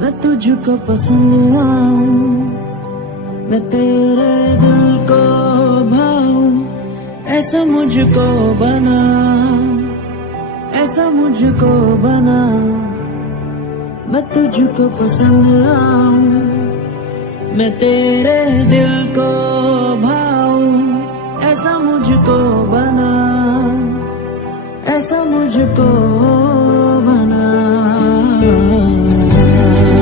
मैं तुझको पसंद आऊं, मैं तेरे दिल को भाऊं, ऐसा मुझको बना, ऐसा मुझको बना। मैं तुझको पसंद आऊं, मैं तेरे दिल को भाऊं, ऐसा मुझको बना, ऐसा मुझको